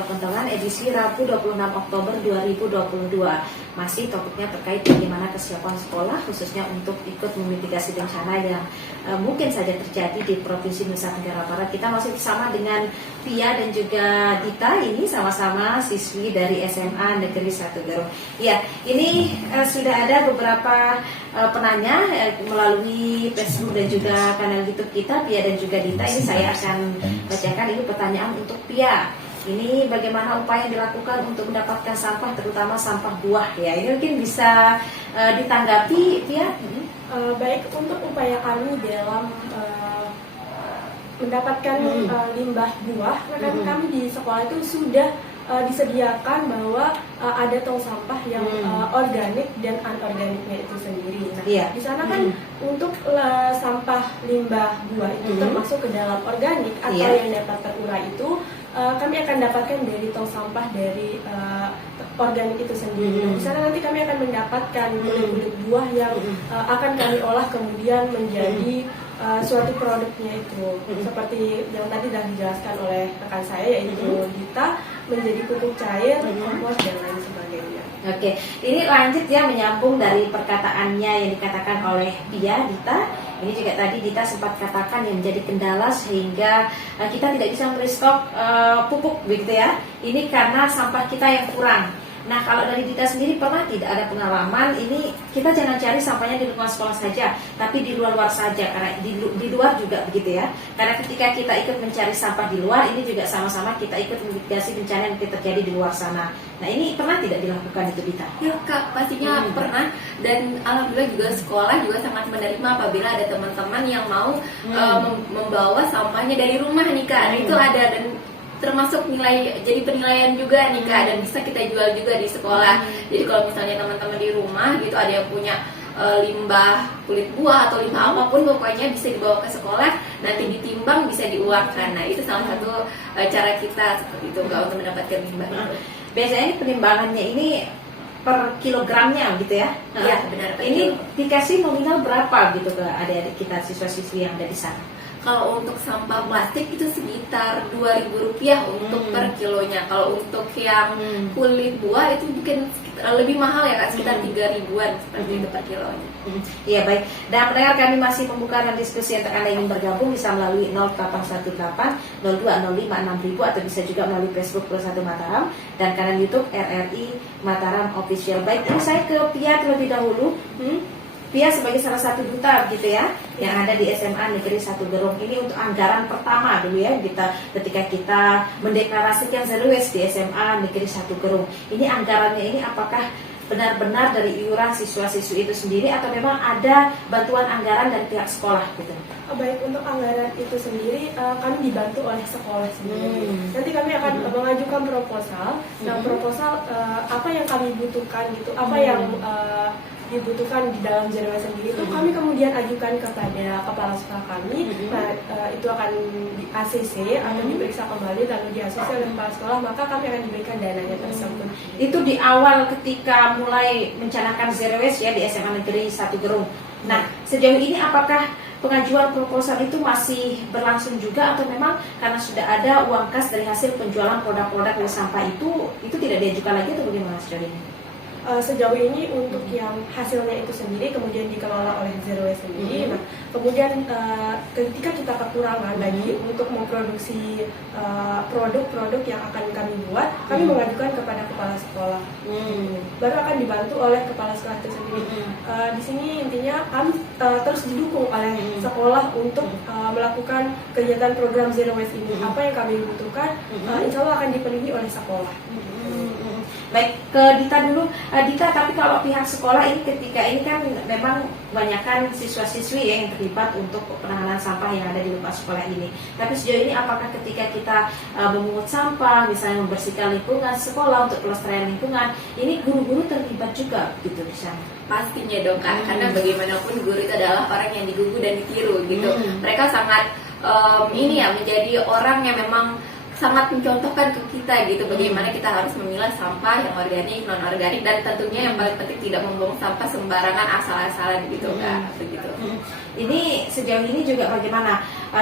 Jawab Kentongan edisi Rabu 26 Oktober 2022. Masih topiknya terkait bagaimana kesiapan sekolah khususnya untuk ikut memitigasi bencana yang mungkin saja terjadi di Provinsi Nusa Tenggara Barat. Kita masih bersama dengan Pia dan juga Dita, ini sama-sama siswi dari SMA Negeri 1 Gerung. Ya, ini sudah ada beberapa penanya melalui Facebook dan juga kanal YouTube kita, Pia dan juga Dita. Ini saya akan bacakan, ini pertanyaan untuk Pia. Ini bagaimana upaya yang dilakukan untuk mendapatkan sampah, terutama sampah buah ya. Ini mungkin bisa ditanggapi, Pia. Baik, untuk upaya kami dalam mendapatkan limbah buah, kan kami di sekolah itu sudah disediakan bahwa ada tong sampah yang organik dan anorganiknya itu sendiri. Nah, di sana kan untuk sampah limbah buah itu termasuk ke dalam organik atau yang dapat terurai itu kami akan dapatkan dari tong sampah dari organik itu sendiri. Nah, di sana nanti kami akan mendapatkan kulit-kulit buah yang akan kami olah kemudian menjadi suatu produknya itu. Seperti yang tadi sudah dijelaskan oleh rekan saya, yaitu Dita, menjadi pupuk cair, kompos, dan lain sebagainya. Oke, ini lanjut ya, menyambung dari perkataannya yang dikatakan oleh Pia, Dita. Ini juga tadi Dita sempat katakan yang menjadi kendala sehingga kita tidak bisa merestock pupuk begitu ya. Ini karena sampah kita yang kurang. Nah, kalau dari Dita sendiri pernah tidak ada pengalaman ini kita jangan cari sampahnya di lingkungan sekolah saja, tapi di luar saja, karena di luar juga begitu ya. Karena ketika kita ikut mencari sampah di luar, ini juga sama-sama kita ikut memitigasi bencana yang terjadi di luar sana. Nah, ini pernah tidak dilakukan itu, Dita? Ya Kak, pastinya pernah, dan alhamdulillah juga sekolah juga sangat menerima apabila ada teman-teman yang mau membawa sampahnya dari rumah nih Kak. Itu ada, dan termasuk jadi penilaian juga nih Kak, dan bisa kita jual juga di sekolah. Jadi kalau misalnya teman-teman di rumah gitu ada yang punya limbah kulit buah atau limbah apapun, pokoknya bisa dibawa ke sekolah, nanti ditimbang bisa diuangkan. Nah, itu salah satu cara kita seperti itu Kak untuk mendapatkan limbah itu. Biasanya penimbangannya ini per kilogramnya gitu ya? Iya, benar. Ini dikasih nominal berapa gitu ke adik-adik kita siswa-siswi yang ada di sana? Kalau untuk sampah plastik itu sekitar Rp2.000 untuk per kilonya. Kalau untuk yang kulit buah itu mungkin lebih mahal ya Kak, sekitar 3.000-an seperti itu per kilonya. Iya, baik. Dan pendengar, kami masih membuka dan diskusi untuk Anda yang ingin bergabung bisa melalui 0818 0205 6000 atau bisa juga melalui Facebook Plus 1 Mataram dan kanal YouTube RRI Mataram Official. Baik, ini saya ke Pia terlebih dahulu. Pia sebagai salah satu duta gitu ya, yang ada di SMA Negeri 1 Gerung. Ini untuk anggaran pertama dulu ya, ketika kita mendeklarasikan zero waste di SMA Negeri 1 Gerung. Ini anggarannya ini apakah benar-benar dari iuran siswa-siswi itu sendiri atau memang ada bantuan anggaran dari pihak sekolah gitu? Baik, untuk anggaran itu sendiri kami dibantu oleh sekolah sendiri. Nanti kami akan mengajukan proposal. Nah, proposal apa yang kami butuhkan gitu, apa yang dibutuhkan di dalam zero waste sendiri itu kami kemudian ajukan kepada kepala sekolah kami. Nah, itu akan di ACC atau diperiksa kembali lalu di ACC oleh kepala sekolah, maka kami akan diberikan dananya tersebut. Itu di awal ketika mulai mencanangkan zero waste ya di SMA Negeri 1 Gerung. Nah, sejauh ini apakah pengajuan proposal itu masih berlangsung juga atau memang karena sudah ada uang kas dari hasil penjualan produk-produk dari sampah itu tidak diajukan lagi atau bagaimana sejauh ini? Sejauh ini untuk yang hasilnya itu sendiri kemudian dikelola oleh zero waste sendiri. Nah, kemudian ketika kita kekurangan lagi untuk memproduksi produk-produk yang akan kami buat, kami mengajukan kepada kepala sekolah. Baru akan dibantu oleh kepala sekolah itu sendiri. Di sini intinya kami terus didukung oleh sekolah untuk melakukan kegiatan program zero waste ini. Apa yang kami butuhkan, insya Allah akan dipenuhi oleh sekolah. Baik, ke Dita dulu. Dita, tapi kalau pihak sekolah ini ketika ini kan memang kebanyakan siswa-siswi ya yang terlibat untuk penanganan sampah yang ada di lingkungan sekolah ini. Tapi sejauh ini apakah ketika kita memungut sampah, misalnya membersihkan lingkungan sekolah untuk pelestarian lingkungan, ini guru-guru terlibat juga gitu di sana? Pastinya dong Kak, karena bagaimanapun guru itu adalah orang yang digugu dan ditiru gitu. Mereka sangat menjadi orang yang memang sangat mencontohkan ke kita gitu bagaimana kita harus memilah sampah yang organik, non organik, dan tentunya yang paling penting tidak membuang sampah sembarangan asal-asalan gitu Kak, begitu. Ini sejauh ini juga bagaimana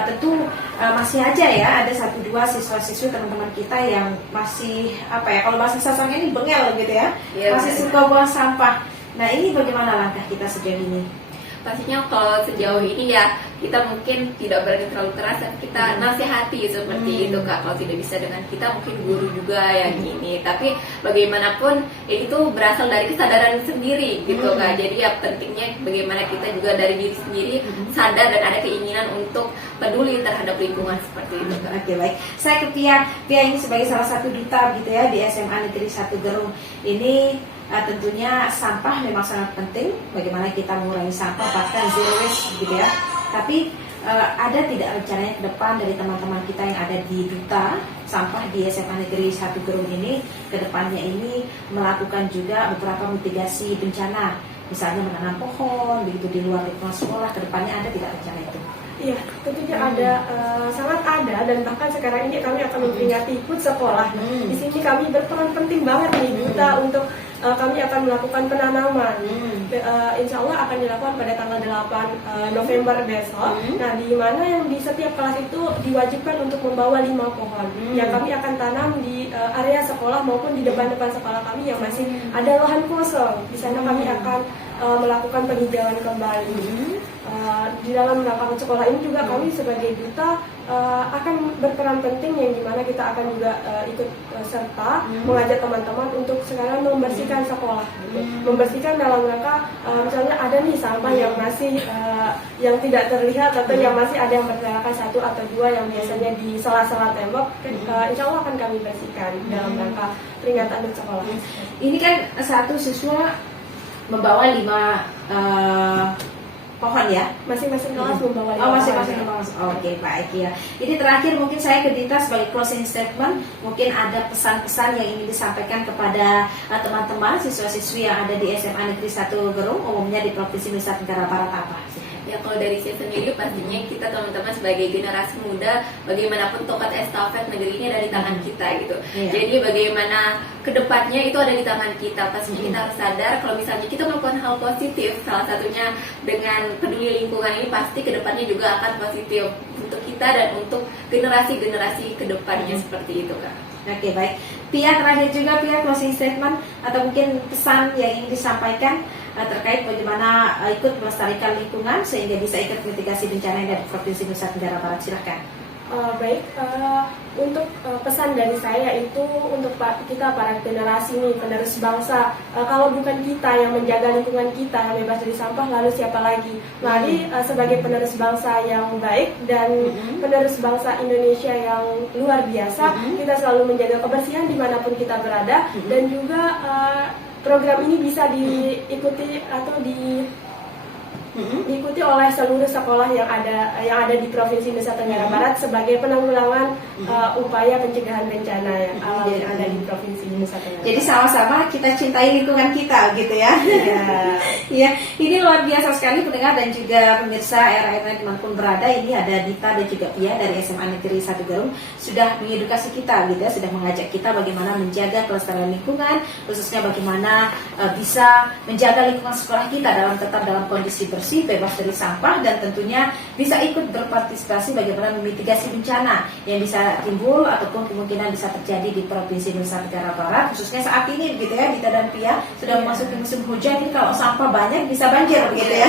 tentu masih aja ya ada 1-2 siswa-siswi teman-teman kita yang masih kalau bahasa sasarnya ini bengel gitu ya, masih suka buang sampah. Nah ini bagaimana langkah kita sejauh ini? Pastinya kalau sejauh ini ya kita mungkin tidak berani terlalu keras, kita nasihati seperti itu Kak. Kalau tidak bisa dengan kita, mungkin guru juga yang gini. Tapi bagaimanapun itu berasal dari kesadaran sendiri gitu Kak. Jadi ya pentingnya bagaimana kita juga dari diri sendiri sadar dan ada keinginan untuk peduli terhadap lingkungan seperti itu Kak. Oke, baik. Saya ke Pia ini sebagai salah satu duta gitu ya di SMA Negeri 1 Gerung ini. Tentunya sampah memang sangat penting, bagaimana kita mengurangi sampah bahkan zero waste gitu ya. Tapi ada tidak rencananya ke depan dari teman-teman kita yang ada di duta sampah di SMA Negeri 1 Gerung ini ke depannya ini melakukan juga beberapa mitigasi bencana, misalnya menanam pohon begitu di luar lingkungan sekolah, ke depannya ada tidak rencana itu? Iya, tentunya ada, sangat ada, dan bahkan sekarang ini kami akan memperingati HUT sekolah. Di sini kami berperan penting banget nih duta untuk kami akan melakukan penanaman. Insya Allah akan dilakukan pada tanggal 8 November besok. Nah, di mana yang di setiap kelas itu diwajibkan untuk membawa 5 pohon yang kami akan tanam di area sekolah maupun di depan-depan sekolah kami yang masih ada lahan kosong. Di sana kami akan melakukan penghijauan kembali. Di dalam melakukan sekolah ini juga kami sebagai duta akan berperan penting yang dimana kita akan juga ikut serta mengajak teman-teman untuk sekarang membersihkan sekolah, gitu. Membersihkan dalam rangka misalnya ada nih sampah yang masih yang tidak terlihat atau yang masih ada yang berserakan 1 atau 2 yang biasanya di sela-sela tembok, insya Allah akan kami bersihkan dalam rangka peringatan HUT sekolah. Ini kan satu siswa membawa 5 pohon ya, masing-masing kelas membawa 5 pohon. Masing-masing kelas. Oke, baik ya. Jadi terakhir mungkin saya ke Dita sebagai closing statement, mungkin ada pesan-pesan yang ingin disampaikan kepada teman-teman siswa-siswi yang ada di SMA Negeri 1 Gerung umumnya di Provinsi Nusa Tenggara Barat apa? Ya kalau dari saya sendiri pastinya kita teman-teman sebagai generasi muda, bagaimanapun tongkat estafet negeri ini ada di tangan kita gitu. Jadi bagaimana kedepannya itu ada di tangan kita. Pastinya kita harus sadar kalau misalnya kita melakukan hal positif, salah satunya dengan peduli lingkungan ini, pasti kedepannya juga akan positif untuk kita dan untuk generasi-generasi kedepannya seperti itu Kak. Oke, baik. Pia, terakhir juga Pia, closing statement atau mungkin pesan yang ingin disampaikan terkait bagaimana ikut melestarikan lingkungan sehingga bisa ikut mitigasi bencana yang dari Provinsi Nusa Tenggara Barat. Silakan. Baik, untuk pesan dari saya itu untuk kita para generasi nih, penerus bangsa. Kalau bukan kita yang menjaga lingkungan kita yang bebas dari sampah, lalu siapa lagi? Mari sebagai penerus bangsa yang baik dan penerus bangsa Indonesia yang luar biasa, kita selalu menjaga kebersihan dimanapun kita berada, dan juga program ini bisa diikuti atau diikuti oleh seluruh sekolah yang ada di Provinsi Nusa Tenggara Barat sebagai penanggulangan upaya pencegahan bencana yang ada di Provinsi Nusa Tenggara Barat. Jadi sama-sama kita cintai lingkungan kita gitu ya. Iya, ini luar biasa sekali pendengar dan juga pemirsa RRI dimanapun berada. Ini ada Dita dan juga Pia dari SMA Negeri 1 Gerung sudah mengedukasi kita gitu ya, sudah mengajak kita bagaimana menjaga kelestarian lingkungan, khususnya bagaimana bisa menjaga lingkungan sekolah kita tetap dalam kondisi bersih, bebas dari sampah, dan tentunya bisa ikut berpartisipasi bagaimana memitigasi bencana yang bisa timbul ataupun kemungkinan bisa terjadi di Provinsi Nusa Tenggara Barat, khususnya saat ini begitu ya. Dita dan Pia sudah memasuki musim hujan, ini kalau sampah banyak bisa banjir begitu ya.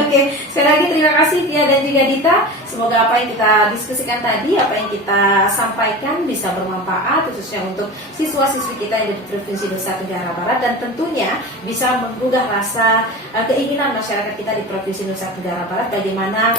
Oke, sekali lagi terima kasih Pia dan juga Dita. Semoga apa yang kita diskusikan tadi, apa yang kita sampaikan bisa bermanfaat khususnya untuk siswa-siswi kita yang ada di Provinsi Nusa Tenggara Barat, dan tentunya bisa menggugah rasa keinginan masyarakat kita di Provinsi Nusa Tenggara Barat bagaimana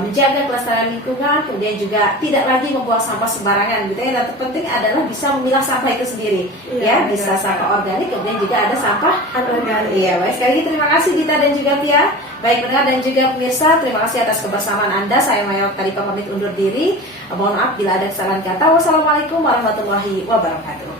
menjaga kelestarian lingkungan, kemudian juga tidak lagi membuang sampah sembarangan gitu ya. Dan terpenting adalah bisa memilah sampah itu sendiri ya, bisa sampah organik, kemudian juga ada sampah anorganik. Iya, baik, sekali lagi terima kasih Dita dan juga Pia. Baik pendengar dan juga pemirsa, terima kasih atas kebersamaan Anda. Saya Maya Oktarika pamit undur diri. Mohon maaf bila ada kesalahan kata. Wassalamualaikum warahmatullahi wabarakatuh.